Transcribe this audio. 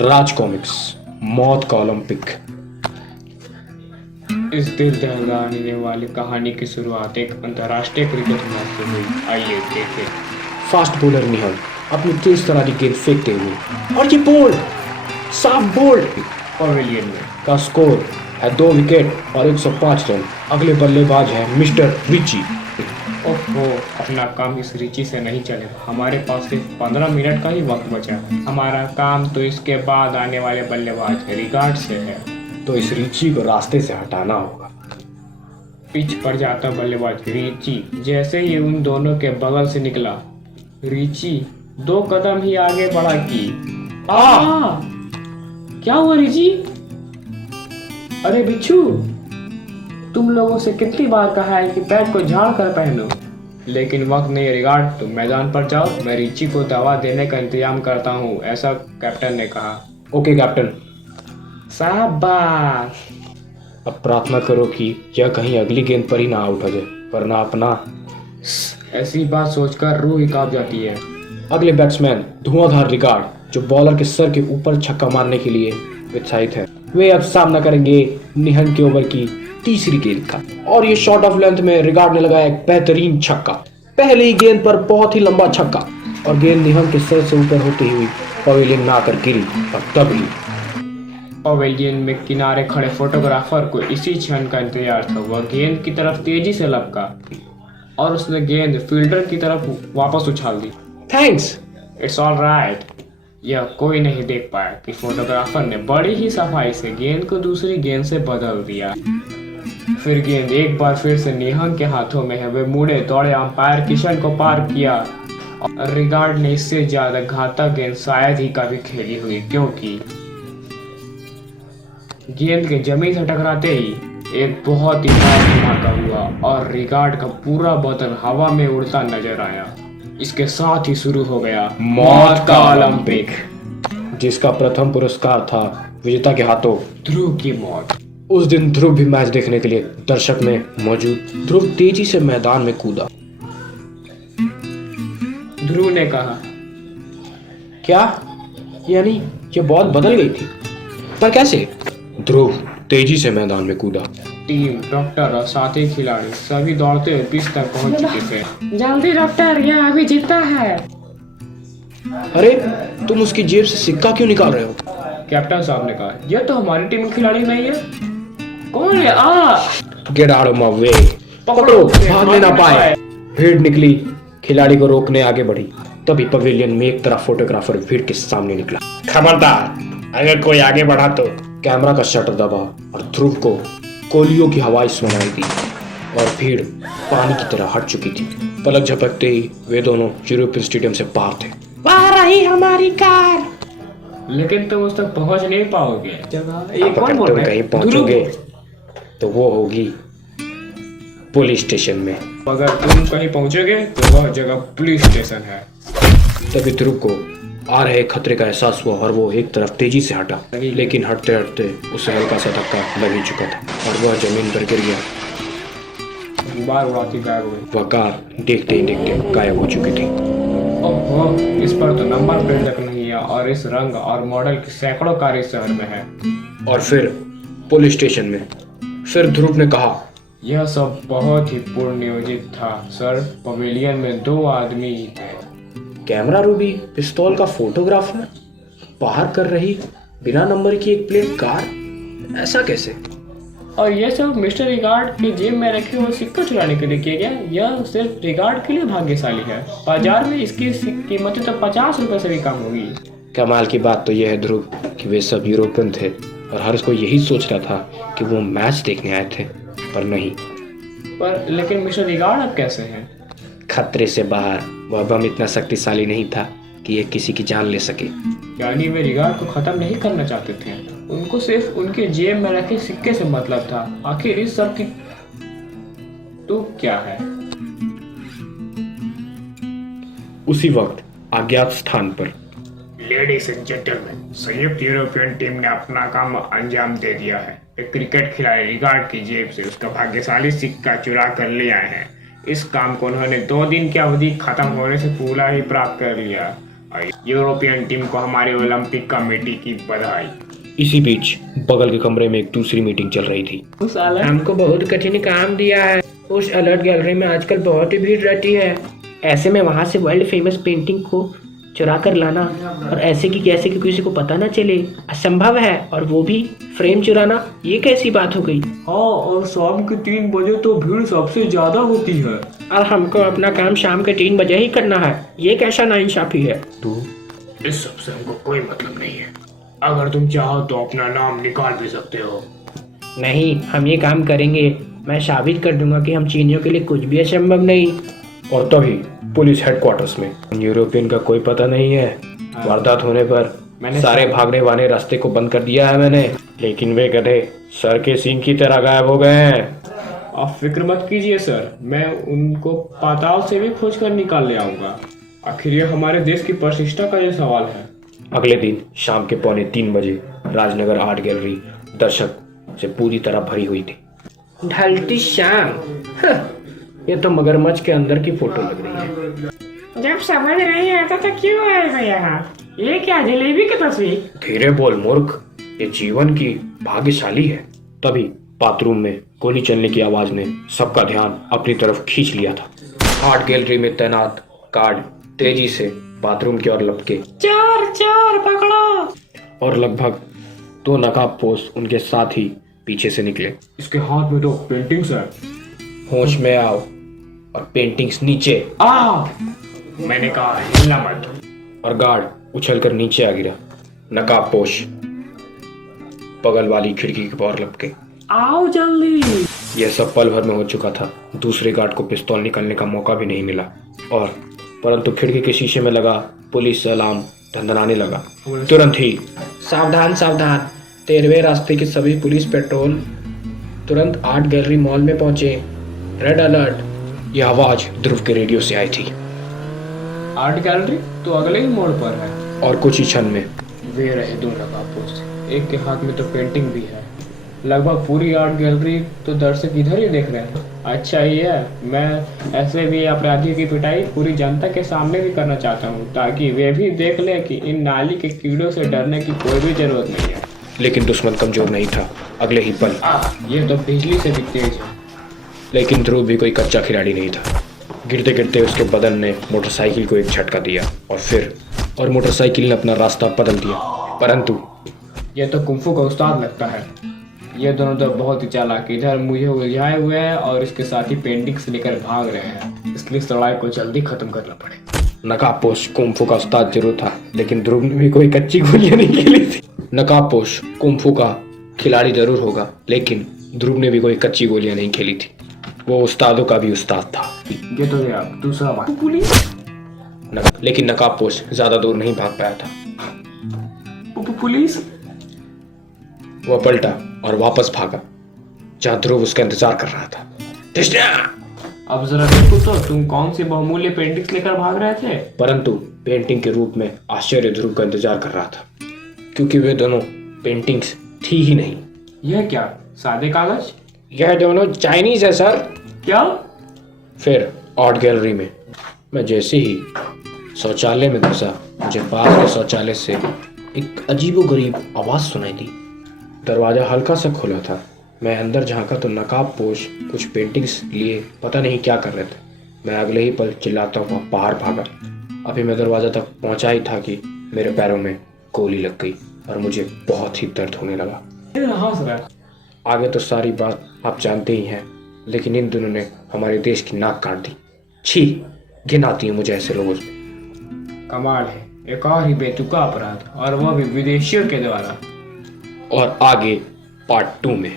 राज comics, मौत का Olympic. इस दिल दहलाने वाली कहानी की शुरुआत एक अंतर्राष्ट्रीय क्रिकेट मैच से हुई। आइए देखें। फास्ट बॉलर निहल अपनी तेज तरारी गेंद फेंकते हुए, और ये बोल्ड, साफ बोल्ड। पवेलियन में का स्कोर है 2 विकेट और 105 रन। अगले बल्लेबाज है मिस्टर रिची। ओहो, अपना काम इस रिची से नहीं चलेगा। हमारे पास सिर्फ 15 मिनट का ही वक्त बचा है। हमारा काम तो इसके बाद आने वाले बल्लेबाज रिगार्ड से है। तो इस रिची को रास्ते से हटाना होगा। पिच पर जाता बल्लेबाज रिची जैसे ही उन दोनों के बगल से निकला, रिची 2 कदम ही आगे बढ़ा कि क्या हुआ रिची? अरे बिच्छू, तुम लोगों से कितनी बार कहा है कि पैड को झाड़ कर पहनो, लेकिन वक्त नहीं। रिगार्ड, तुम मैदान पर जाओ, मैं रिची को दवा देने का इंतजाम करता हूँ, ऐसा कैप्टन ने कहा। Okay captain. शाबाश। अब प्रार्थना करो कि यह कहीं अगली गेंद पर ही ना आउट हो जाए, वरना अपना। ऐसी बात सोचकर रूह ही कांप जाती है। अगले बैट्समैन धुआंधार रिगार्ड, जो बॉलर के सर के ऊपर छक्का मारने के लिए उत्साहित है। वे अब सामना करेंगे निहन के ओवर की तीसरी गेंद का, और ये शॉट ऑफ लेंथ में रिगार्ड ने लगाया एक बेहतरीन छक्का। पहले ही गेंद पर बहुत ही लंबा छक्का, और गेंद निहन के सर से ऊपर होते हुए पवेलियन में आकर गिरी। और तभी पवेलियन में किनारे खड़े फोटोग्राफर को इसी क्षण का इंतजार था। वह गेंद की तरफ तेजी से लपका और उसने गेंद फील्डर की तरफ वापस उछाल दी। थैंक्स। It's all right. यह कोई नहीं देख पाया कि फोटोग्राफर ने बड़ी ही सफाई से गेंद को दूसरी गेंद से बदल दिया। फिर गेंद एक बार फिर से निहंग के हाथों में है। वे मुड़े दौड़े, अंपायर किशन को पार किया, और रिगार्ड ने इससे ज्यादा घातक गेंद शायद ही कभी खेली हुई, क्योंकि गेंद के जमीन से टकराते ही एक बहुत ही बड़ा धमाका हुआ और रिगार्ड का पूरा बदन हवा में उड़ता नजर आया। इसके साथ ही शुरू हो गया मौत का ओलंपिक, जिसका प्रथम पुरस्कार था विजेता के हाथों ध्रुव की मौत। उस दिन ध्रुव भी मैच देखने के लिए दर्शक में मौजूद। ध्रुव तेजी से मैदान में कूदा। ध्रुव ने कहा, क्या? यानी ये बॉल बदल गई थी, पर कैसे? ध्रुव तेजी से मैदान में कूदा। टीम, डॉक्टर और साथी खिलाड़ी सभी दौड़ते हुए पिच तक पहुंच चुके थे। जल्दी डॉक्टर, यह अभी जीता है। अरे, तुम उसकी जेब से सिक्का क्यों निकाल रहे हो? कैप्टन साहब ने कहा, यह तो हमारी टीम खिलाड़ी नहीं है। कौन है? Get out of my way. पकड़ो, भागने ना पाए। भीड़ निकली, खिलाड़ी को रोकने आगे बढ़ी। तभी पवेलियन में एक तरफ फोटोग्राफर भीड़ के सामने निकला। खबरदार, अगर कोई आगे बढ़ा तो। कैमरा का शटर दबा और ध्रुव को गोलियों की हवाएं सुनाई दी, और भीड़ पानी की तरह हट चुकी थी। पलक झपकते ही वे दोनों यूरोपियन स्टेडियम से बाहर थे। वहाँ रही हमारी कार। लेकिन तुम उस तक पहुंच नहीं पाओगे। अब अगर तुम कहीं पहुंचोगे तो वो होगी पुलिस स्टेशन में। अगर तुम कहीं पहुंचोगे तो वह जगह पुलिस स्टेशन है। तभी ध्रुव को आ रहे खतरे का एहसास हुआ, और वो एक तरफ तेजी से हटा, लेकिन हटते हटते उसे हल्का सा धक्का लग ही चुका था, और वह जमीन पर गिर गया। गुब्बार उड़ाती गायब हुई। वह कार देखते ही देखते गायब हो चुकी थी। ओहो, इस पर तो नंबर प्लेट तक नहीं है, और इस रंग और मॉडल की सैकड़ों कार इस शहर में है। और फिर पुलिस स्टेशन में फिर ध्रुव ने कहा, यह सब बहुत ही पूर्ण नियोजित था सर। पवेलियन में 2 आदमी ही थे। कैमरा रूबी, पिस्तौल का फोटोग्राफर, बाहर कर रही बिना नंबर की एक प्लेट कार, ऐसा कैसे? और यह सब मिस्टर रिगार्ड की जेब में रखे हुए सिक्का चुराने के लिए किया गया। यह सिर्फ रिगार्ड के लिए भाग्यशाली है। बाजार में इसकी कीमतें तो 50 रुपए से भी कम होगी। कमाल की बात तो यह है ध्रुव कि वे सब यूरोपियन थे, और हर कोई यही सोच रहा था कि वो मैच देखने आए थे, पर नहीं। पर लेकिन मिस्टर रिगार्ड अब कैसे हैं? खतरे से बाहर। वह बम इतना शक्तिशाली नहीं था कि ये किसी की जान ले सके। यानी वे रिगार्ड को खत्म नहीं करना चाहते थे। उनको सिर्फ उनके जेब में रखे सिक्के से मतलब था। आखिर इस सब की तो क्या है? उसी वक्त अज्ञात स्थान पर लेडीज एंड जेंटलमैन, संयुक्त यूरोपियन टीम ने अपना काम अंजाम दे दिया है। एक क्रिकेट खिलाड़ी गार्ड की जेब से उसका भाग्यशाली सिक्का चुरा कर ले आए हैं। इस काम को उन्होंने 2 दिन की अवधि खत्म होने से पूरा ही प्राप्त कर लिया। और यूरोपियन टीम को हमारी ओलंपिक कमेटी की बधाई। इसी बीच बगल के कमरे में एक दूसरी मीटिंग चल रही थी। हमको बहुत कठिन काम दिया है। उस अलर्ट गैलरी में आजकल बहुत ही भीड़ रहती है। ऐसे में वहाँ से वर्ल्ड फेमस पेंटिंग को चुरा कर लाना और ऐसे की कैसे कि किसी को पता ना चले असंभव है, और वो भी फ्रेम चुराना, ये कैसी बात हो गई। हाँ, और शाम के 3 बजे तो भीड़ सबसे ज्यादा होती है। और हमको अपना काम शाम के 3 बजे ही करना है। ये कैसा नाइंसाफी है। तू इस सब से हमको कोई मतलब नहीं है। अगर तुम चाहो तो अपना नाम निकाल भी सकते हो। नहीं, हम ये काम करेंगे। मैं साबित कर दूंगा कि हम चीनियों के लिए कुछ भी असंभव नहीं। और तभी पुलिस हेडक्वार्टर्स में यूरोपियन का कोई पता नहीं है। वारदात होने पर सारे भागने वाले रास्ते को बंद कर दिया है मैंने, लेकिन वे गधे सर के सींग की तरह गायब हो गए हैं। आप फिक्र मत कीजिए सर, मैं उनको पाताल से भी खोज कर निकाल ले आऊंगा। आखिर ये हमारे देश की प्रतिष्ठा का ये सवाल है। अगले दिन शाम के 2:45 बजे राजनगर आर्ट गैलरी दर्शक से पूरी तरह भरी हुई थी। ढलती शाम। ये तो मगरमच्छ के अंदर की फोटो लग रही है। जब समझ नहीं आता तो क्यों आएगा यहाँ। ये क्या जलेबी की तस्वीर। धीरे बोल मूर्ख, ये जीवन की भाग्यशाली है। तभी बाथरूम में गोली चलने की आवाज ने सबका ध्यान अपनी तरफ खींच लिया था। आर्ट गैलरी में तैनात गार्ड तेजी से बाथरूम की ओर लपके चोर चोर पकड़ो। और लगभग 2 नकाबपोश उनके साथ ही पीछे से निकले। इसके हाथ में तो पेंटिंग्स है। होश में आओ और पेंटिंग्स नीचे। मैंने कहा हिलना मत। और गार्ड उछलकर नीचे आ गिरा। नकाबपोश बगल वाली खिड़की की ओर लपके। आओ जल्दी। यह सब पल भर में हो चुका था। दूसरे गार्ड को पिस्तौल निकालने का मौका भी नहीं मिला, और परंतु खिड़की के शीशे में लगा पुलिस अलार्म धंधनाने लगा। तुरंत ही सावधान सावधान। 13वें रास्ते के सभी पुलिस पेट्रोल तुरंत आर्ट गैलरी मॉल में पहुंचे। Red alert. यह आवाज ध्रुव के रेडियो से आई थी। आर्ट गैलरी तो अगले ही मोड़ पर है। और कुछ ही क्षण में वे रहे 2 नकाबपोश। एक के हाथ में तो पेंटिंग भी है। लगभग पूरी आर्ट गैलरी तो दर्शक इधर ही देख रहे हैं। अच्छा ही है, मैं ऐसे भी अपराधियों की पिटाई पूरी जनता के सामने भी करना चाहता हूँ, ताकि वे भी देख ले कि इन नाली के कीड़ों से डरने की कोई भी जरूरत नहीं है। लेकिन दुश्मन कमजोर नहीं था। अगले ही पल ये तो बिजली से भी तेज है। लेकिन ध्रुव भी कोई कच्चा खिलाड़ी नहीं था। गिरते गिरते उसके बदन ने मोटरसाइकिल को एक झटका दिया, और मोटरसाइकिल ने अपना रास्ता बदल दिया। परंतु ये तो कुंफू का उस्ताद लगता है। ये दोनों तो बहुत ही चालाक, इधर मुझे उलझाए हुए हैं और इसके साथ ही पेंटिंग्स लेकर भाग रहे हैं। इसलिए इस लड़ाई को जल्दी खत्म करना पड़ेगा। नकाबपोश कुंफू का उस्ताद जरूर था, लेकिन ध्रुव ने भी कोई कच्ची गोलियां नहीं खेली थी। नकाबपोश कुंफू का खिलाड़ी जरूर होगा, लेकिन ध्रुव ने भी कोई कच्ची गोलियां नहीं खेली थी। वो उस्तादों का भी उस्ताद था। ये तो गया दूसरा बात। पुलिस। लेकिन नकाबपोश ज्यादा दूर नहीं भाग पाया था। पुलिस। वह पलटा और वापस भागा जहां ध्रुव उसका इंतजार कर रहा था। कृष्णा! अब जरा देखो तो तुम कौन सी बहुमूल्य पेंटिंग्स लेकर भाग रहे थे। परंतु पेंटिंग के रूप में आश्चर्य ध्रुव का इंतजार कर रहा था, क्योंकि वे दोनों पेंटिंग्स थी ही नहीं। यह क्या, सादे कागज? यह दोनों चाइनीज है सर। क्या? फिर आर्ट गैलरी में मैं जैसे ही शौचालय में घुसा, मुझे पास के शौचालय से एक अजीबोगरीब आवाज सुनाई दी। दरवाजा हल्का सा खुला था। मैं अंदर झांका तो नकाबपोश कुछ पेंटिंग्स लिए पता नहीं क्या कर रहे थे। मैं अगले ही पल चिल्लाता हुआ बाहर भागा। अभी मैं दरवाजा तक पहुंचा ही था कि मेरे पैरों में गोली लग गई और मुझे बहुत ही दर्द होने लगा। हंस रहा है। आगे तो सारी बात आप जानते ही हैं, लेकिन इन दोनों ने हमारे देश की नाक काट दी। छी, घिन आती है मुझे ऐसे लोगों से। कमाल है, एक और ही बेतुका अपराध, और वह भी विदेशियों के द्वारा। और आगे पार्ट 2 में।